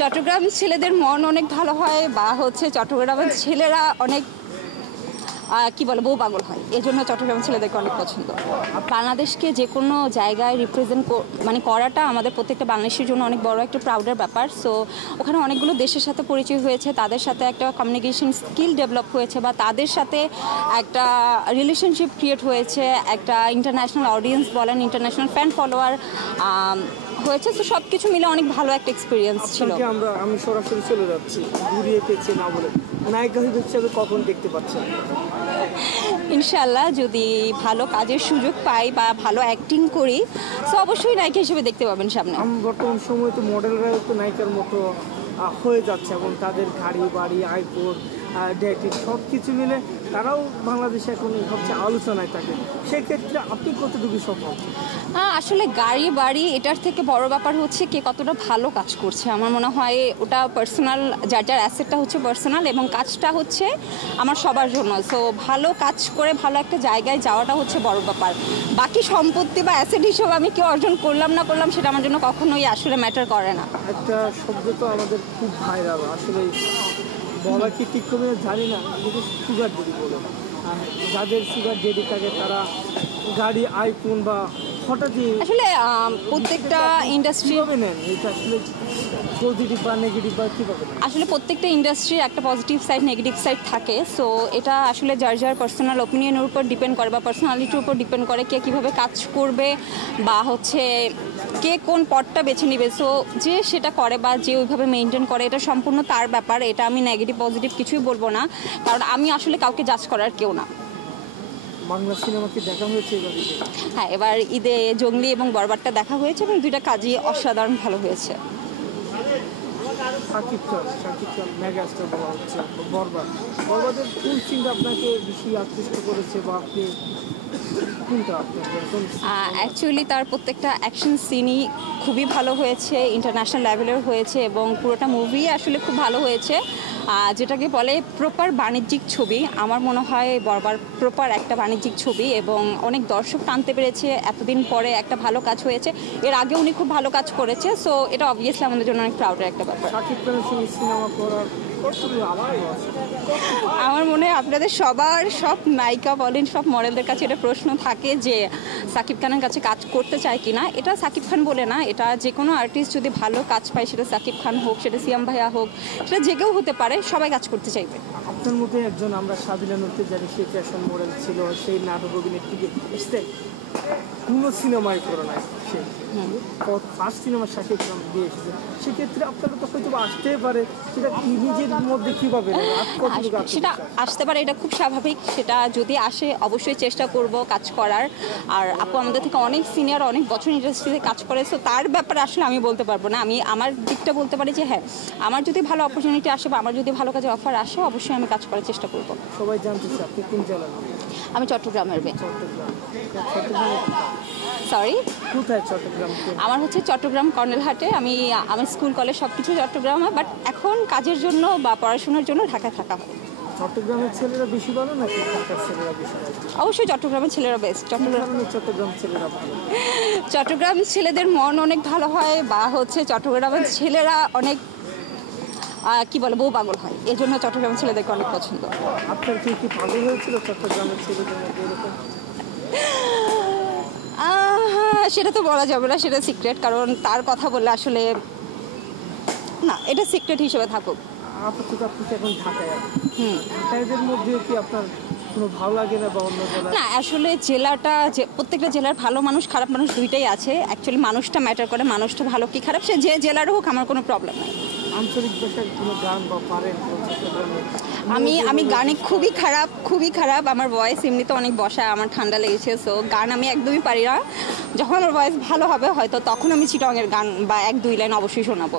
চট্টগ্রাম ছেলেদের মন অনেক ভালো হয় বা হচ্ছে চট্টগ্রামের ছেলেরা অনেক কি বলে বউ পাগল হয়, এই জন্য চট্টগ্রাম ছেলেদেরকে অনেক পছন্দ। বাংলাদেশকে যে কোনো জায়গায় রিপ্রেজেন্ট মানে করাটা আমাদের প্রত্যেকটা বাংলাদেশের জন্য অনেক বড় একটা প্রাউডের ব্যাপার। সো ওখানে অনেকগুলো দেশের সাথে পরিচয় হয়েছে, তাদের সাথে একটা কমিউনিকেশন স্কিল ডেভেলপ হয়েছে বা তাদের সাথে একটা রিলেশনশিপ ক্রিয়েট হয়েছে, একটা ইন্টারন্যাশনাল অডিয়েন্স বলেন, ইন্টারন্যাশনাল ফ্যান ফলোয়ার হয়েছে। তো সব কিছু মিলে অনেক ভালো একটা এক্সপিরিয়েন্স ছিল। আমি সরাসরি চলে যাচ্ছি, ঘুরিয়ে পেয়েছি না বলে নায়িকা হিসেবে কখন দেখতে পাচ্ছেন? ইনশাল্লাহ যদি ভালো কাজের সুযোগ পাই বা ভালো অ্যাক্টিং করি তো অবশ্যই নায়িকা হিসেবে দেখতে পাবেন সামনে। বর্তমান সময়ে তো মডেলরা তো নায়িকার মতো হয়ে যাচ্ছে এবং তাদের গাড়ি বাড়ি আইফোন ডেটিং সব কিছু মিলে তারাও বাংলাদেশে এখন সবচেয়ে আলোচনায় থাকে। সেক্ষেত্রে আপনি কতটুকু সফল? আসলে গাড়ি বাড়ি এটার থেকে বড় ব্যাপার হচ্ছে কে কতটা ভালো কাজ করছে। আমার মনে হয় ওটা পার্সোনাল, যার যার অ্যাসেটটা হচ্ছে পার্সোনাল এবং কাজটা হচ্ছে আমার সবার জন্য। সো ভালো কাজ করে ভালো একটা জায়গায় যাওয়াটা হচ্ছে বড় ব্যাপার। বাকি সম্পত্তি বা অ্যাসেট হিসেবে আমি কি অর্জন করলাম না করলাম সেটা আমার জন্য কখনোই আসলে ম্যাটার করে না। একটা শব্দ তো আমাদের খুব ভাইরাল, আসলে বলা কি ঠিক করে জানি না, কিন্তু সুগার ডেডি বলে। যাদের সুগার ডেডি থাকে তারা গাড়ি আইফোন বা হঠাৎই আসলে প্রত্যেকটা ইন্ডাস্ট্রি এটা আসলে পজিটিভ বা নেগেটিভ বা কীভাবে? আসলে প্রত্যেকটা ইন্ডাস্ট্রির একটা পজিটিভ সাইড নেগেটিভ সাইড থাকে। সো এটা আসলে যার যার পার্সোনাল ওপিনিয়নের উপর ডিপেন্ড করে বা পার্সোনালিটির উপর ডিপেন্ড করে কে কীভাবে কাজ করবে বা হচ্ছে কে কোন পথটা বেছে নেবে। সো যে সেটা করে বা যে ওইভাবে মেনটেন করে এটা সম্পূর্ণ তার ব্যাপার। এটা আমি নেগেটিভ পজিটিভ কিছুই বলবো না, কারণ আমি আসলে কাউকে জাজ করার কেউ না। বাংলা সিনেমা কি দেখা হয়েছে? হ্যাঁ, এবার ঈদে জঙ্গলি এবং বরবাদটা দেখা হয়েছে এবং দুইটা কাজই অসাধারণ ভালো হয়েছে। সাকিব খান মেগাস্টার বলা হচ্ছে, বরবাদের কোন সিনটা আপনাকে বেশি আকৃষ্ট করেছে বা আপনি অ্যাকচুয়ালি তার প্রত্যেকটা অ্যাকশন সিনই খুবই ভালো হয়েছে, ইন্টারন্যাশনাল লেভেলের হয়েছে এবং পুরোটা মুভি আসলে খুব ভালো হয়েছে। যেটাকে বলে প্রপার বাণিজ্যিক ছবি, আমার মনে হয় বরবার প্রপার একটা বাণিজ্যিক ছবি এবং অনেক দর্শক টানতে পেরেছে। এতদিন পরে একটা ভালো কাজ হয়েছে, এর আগে উনি খুব ভালো কাজ করেছে। সো এটা অবভিয়াসলি আমাদের জন্য অনেক প্রাউডের একটা ব্যাপার। সাকিব খানের সঙ্গে সিনেমা করার আমার মনে হয় আপনাদের সবার সব নায়িকা বলেন সব মডেলদের কাছে এটা প্রশ্ন থাকে যে সাকিব খানের কাছে কাজ করতে চায় কিনা। এটা সাকিব খান বলে না, এটা যে কোনো আর্টিস্ট যদি ভালো কাজ পায়, সেটা সাকিব খান হোক, সেটা সিয়াম ভাইয়া হোক, সেটা যে কেউ হতে পারে, সবাই কাজ করতে চাইবে। আপনার মধ্যে একজন আমরা সাবিনা নূরকে জানি, সে ফ্যাশন মডেল ছিল, সেই নাটক অভিনেত্রীকে কোনো সিনেমায় করে নাই, সে ফার্স্ট সিনেমা সাকিব খান দিয়ে এসেছে। সেক্ষেত্রে আপনারা তো হয়তো আসতেই পারে, সেটা নিজের মধ্যে কীভাবে সেটা আসতে পারে, এটা খুব স্বাভাবিক। সেটা যদি আসে অবশ্যই চেষ্টা করব কাজ করার। আর আপু আমাদের থেকে অনেক সিনিয়র, অনেক বছর ইন্ডাস্ট্রিতে কাজ করে, সো তার ব্যাপারে আসলে আমি বলতে পারবো না। আমি আমার দিকটা বলতে পারি যে হ্যাঁ, আমার যদি ভালো অপরচুনিটি আসে বা আমার যদি ভালো কাজে অফার আসে, অবশ্যই আমি কাজ করার চেষ্টা করব। সবাই জানতে চাই আপনি কোন জেলার? আমি চট্টগ্রামের মেয়ে। সরি, কোথায় চট্টগ্রাম? আমার হচ্ছে চট্টগ্রাম কর্নেলহাটে। আমি স্কুল কলেজ সব কিছু চট্টগ্রামে, বাট এখন কাজের জন্য বা পড়াশোনার জন্য ঢাকা থাকা হয়। চট্টগ্রামের ছেলেরা বেশি ভালো নাকি ঢাকার ছেলেরা বেশি ভালো? অবশ্যই চট্টগ্রামের ছেলেরা বেস্ট। চট্টগ্রাম ছেলেরা ভালো? চট্টগ্রাম ছেলেদের মন অনেক ভালো হয় বা হচ্ছে চট্টগ্রামের ছেলেরা অনেক কি বলে বউ পাগল হয়, এই জন্য চট্টগ্রামের ছেলেদেরকে অনেক পছন্দ। আপনার কি পাগল হয়েছিল চট্টগ্রামের ছেলেদের মধ্যে এরকম? সেটা তো বলা যাবে না, সেটা সিক্রেট, কারণ তার কথা বললে আসলে না, এটা সিক্রেট হিসেবে থাকুক। আপাতত আপনি এখন ঢাকায়, ঢাকাইদের মধ্যে কি আপনার কোনো ভালো লাগে না বা অন্য জেলা? না, আসলে জেলাটা যে প্রত্যেকটা জেলার ভালো মানুষ খারাপ মানুষ দুইটাই আছে। অ্যাকচুয়ালি মানুষটা ম্যাটার করে, মানুষটা ভালো কি খারাপ সে যে জেলার হোক, আমার কোনো প্রবলেম নেই। আঞ্চলিক ভাষায় কোনো গান বা পারেন? আমি গানে খুবই খারাপ। আমার ভয়েস এমনিতে অনেক বসা, আমার ঠান্ডা লেগেছে, সো গান আমি একদমই পারি না। যখন আমার ভয়েস ভালো হবে হয়তো তখন আমি চিটংয়ের গান বা এক দুই লাইন অবশ্যই শোনাবো।